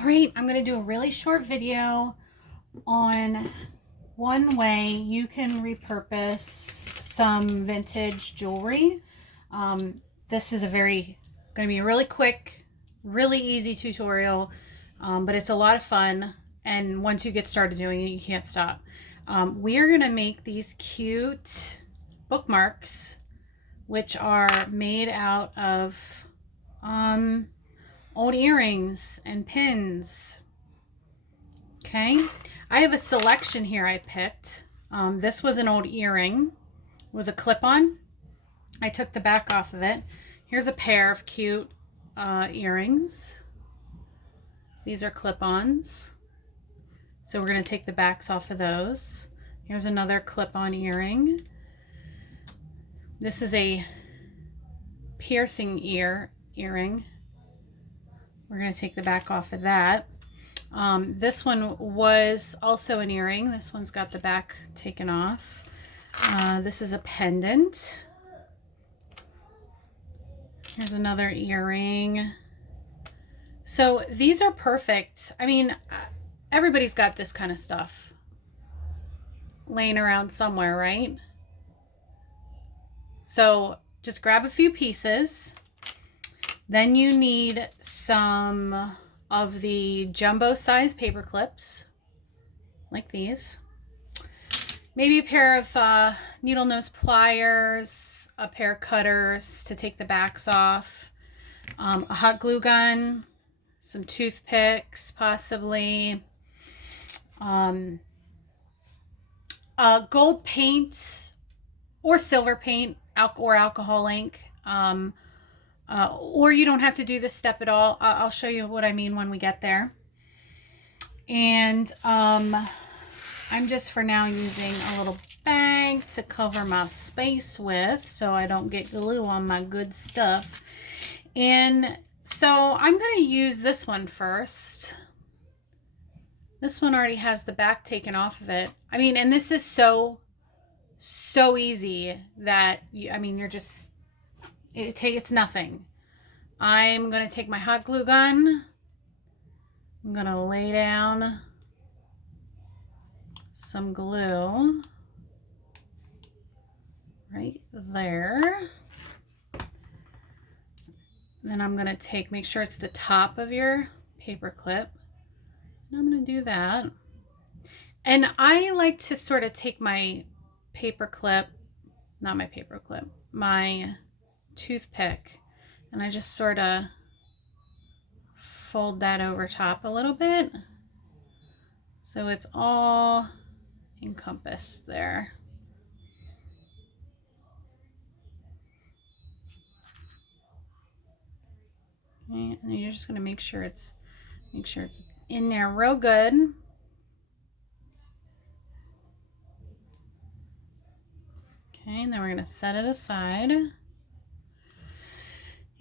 All right, I'm going to do a really short video on one way you can repurpose some vintage jewelry. This is going to be a really quick, really easy tutorial, but it's a lot of fun. And once you get started doing it, you can't stop. We are going to make these cute bookmarks, which are made out of old earrings and pins. Okay, I have a selection here I picked. This was an old earring. It was a clip-on. I took the back off of it. Here's a pair of cute earrings. These are clip-ons. So we're going to take the backs off of those. Here's another clip-on earring. This is a piercing earring. We're going to take the back off of that. This one was also an earring. This one's got the back taken off. This is a pendant. Here's another earring. So these are perfect. I mean, everybody's got this kind of stuff laying around somewhere, right? So just grab a few pieces. Then you need some of the jumbo size paper clips, like these. Maybe a pair of needle nose pliers, a pair of cutters to take the backs off, a hot glue gun, some toothpicks possibly, gold paint or silver paint or alcohol ink. Or you don't have to do this step at all. I'll show you what I mean when we get there. And I'm just for now using a little bag to cover my space with so I don't get glue on my good stuff. And so I'm going to use this one first. This one already has the back taken off of it. I mean, and this is so easy that, you're just... It's nothing. I'm going to take my hot glue gun. I'm going to lay down some glue right there. Then I'm going to make sure it's the top of your paper clip. And I'm going to do that. And I like to sort of take my my toothpick, and I just sort of fold that over top a little bit so it's all encompassed there. Okay, and you're just going to make sure it's in there real good. Okay, and then we're going to set it aside.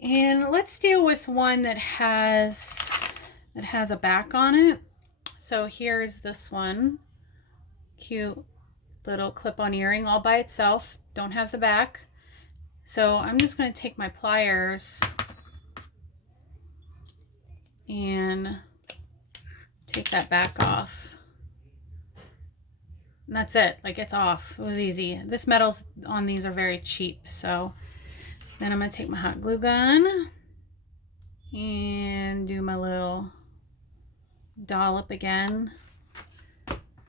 And let's deal with one that has a back on it. So here's this one. Cute little clip-on earring all by itself. Don't have the back. So I'm just going to take my pliers and take that back off. And that's it. Like, it's off. It was easy. This metals on these are very cheap. So then I'm going to take my hot glue gun and do my little dollop again.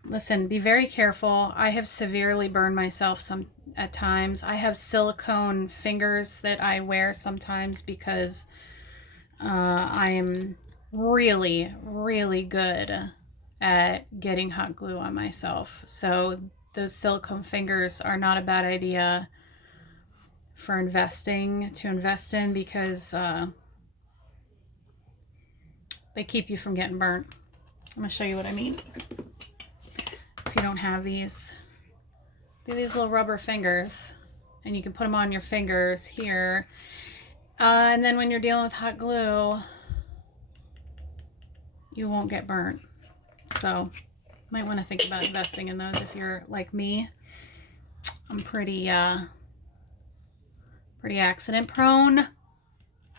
Listen, be very careful. I have severely burned myself at times. I have silicone fingers that I wear sometimes because I am really, really good at getting hot glue on myself. So those silicone fingers are not a bad idea to invest in because they keep you from getting burnt. I'm going to show you what I mean. If you don't have these, they're these little rubber fingers, and you can put them on your fingers here. And then when you're dealing with hot glue, you won't get burnt. So you might want to think about investing in those if you're like me. I'm pretty accident prone.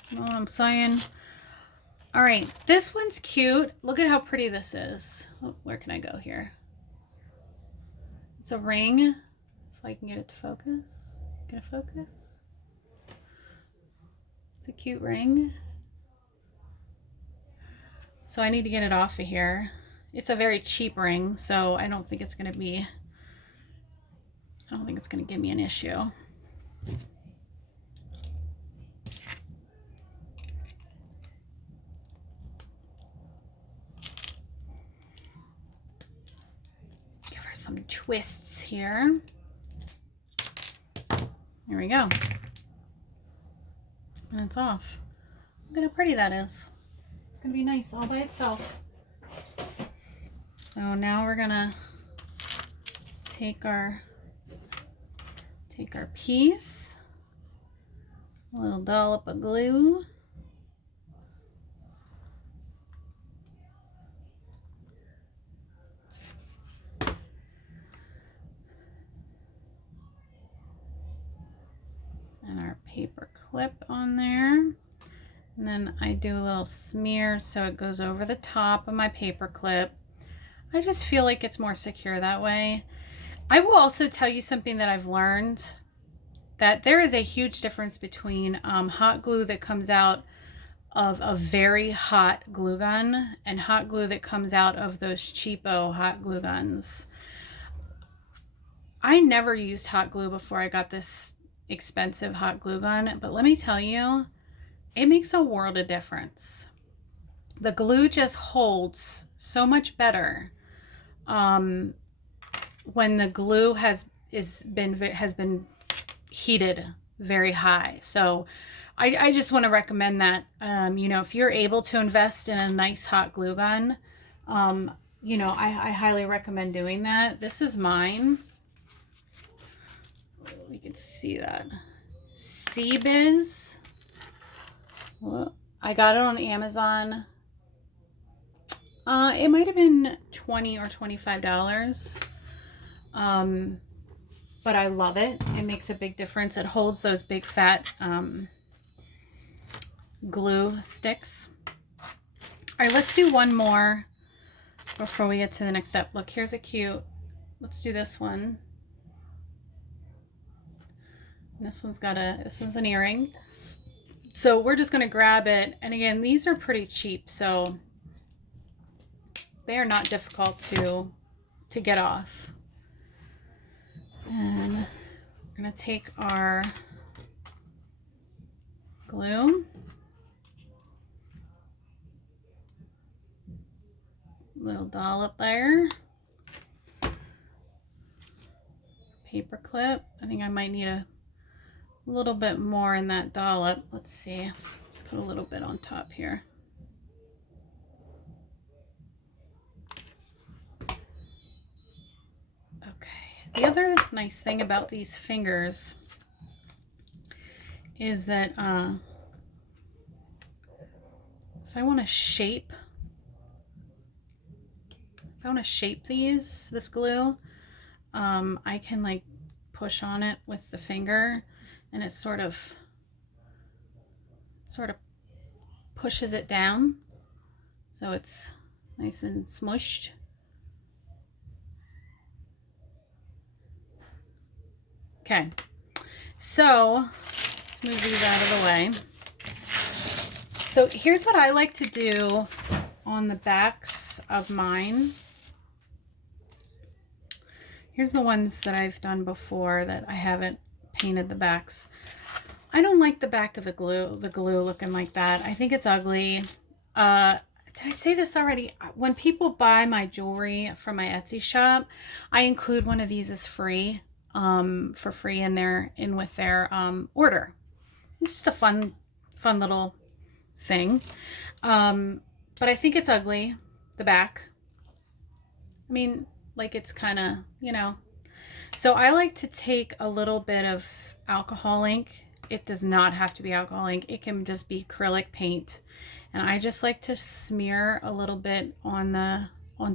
You know what I'm saying? All right, this one's cute. Look at how pretty this is. Oh, where can I go here? It's a ring. If I can get it to focus. Get it focus. It's a cute ring. So I need to get it off of here. It's a very cheap ring, so I don't think it's going to give me an issue. Give her some twists here. There we go. And it's off. Look at how pretty that is. It's going to be nice all by itself. So now we're going to take our piece, a little dollop of glue, and our paper clip on there. And then I do a little smear so it goes over the top of my paper clip. I just feel like it's more secure that way. I will also tell you something that I've learned, that there is a huge difference between hot glue that comes out of a very hot glue gun and hot glue that comes out of those cheapo hot glue guns. I never used hot glue before I got this expensive hot glue gun, but let me tell you, it makes a world of difference. The glue just holds so much better when the glue has been heated very high. So I just want to recommend that, you know, if you're able to invest in a nice hot glue gun, you know, I highly recommend doing that. This is mine. We can see that. CBiz. Well, I got it on Amazon. It might have been $20 or $25. But I love it. It makes a big difference. It holds those big fat glue sticks. All right, let's do one more before we get to the next step. Look, here's a cute, let's do this one. And this one's got this is an earring. So we're just going to grab it. And again, these are pretty cheap, so they are not difficult to get off. And we're going to take our glue, little dollop there, paper clip. I think I might need a little bit more in that dollop. Let's see, put a little bit on top here. The other nice thing about these fingers is that if I want to shape this glue, I can like push on it with the finger, and it sort of pushes it down so it's nice and smushed. Okay, so let's move these out of the way. So here's what I like to do on the backs of mine. Here's the ones that I've done before that I haven't painted the backs. I don't like the back of the glue looking like that. I think it's ugly. Did I say this already? When people buy my jewelry from my Etsy shop, I include one of these as free. For free in with their order. It's just a fun little thing. But I think it's ugly, the back. I mean, like it's kind of, you know. So I like to take a little bit of alcohol ink. It does not have to be alcohol ink. It can just be acrylic paint. And I just like to smear a little bit on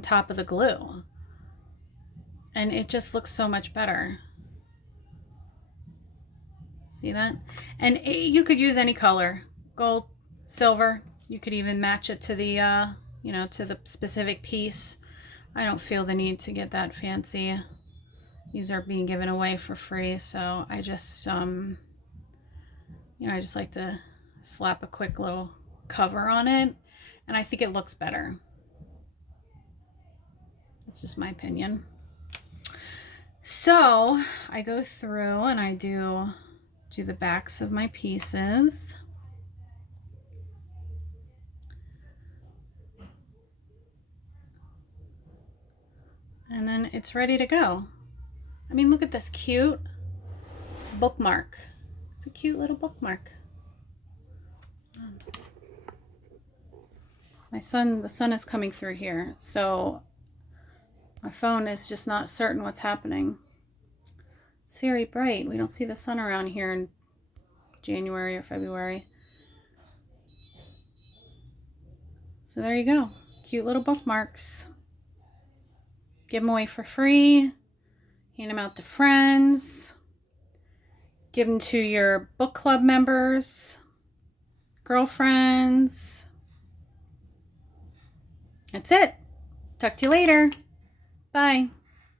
top of the glue. And it just looks so much better. See that? And you could use any color, gold, silver, You could even match it to the, you know, to the specific piece. I don't feel the need to get that fancy. These are being given away for free, so I just, you know, I just like to slap a quick little cover on it, and I think it looks better. That's just my opinion. So I go through and I do the backs of my pieces. And then it's ready to go. I mean, look at this cute bookmark. It's a cute little bookmark. The sun is coming through here, so my phone is just not certain what's happening. It's very bright. We don't see the sun around here in January or February. So there you go. Cute little bookmarks. Give them away for free. Hand them out to friends. Give them to your book club members, girlfriends. That's it. Talk to you later. Bye.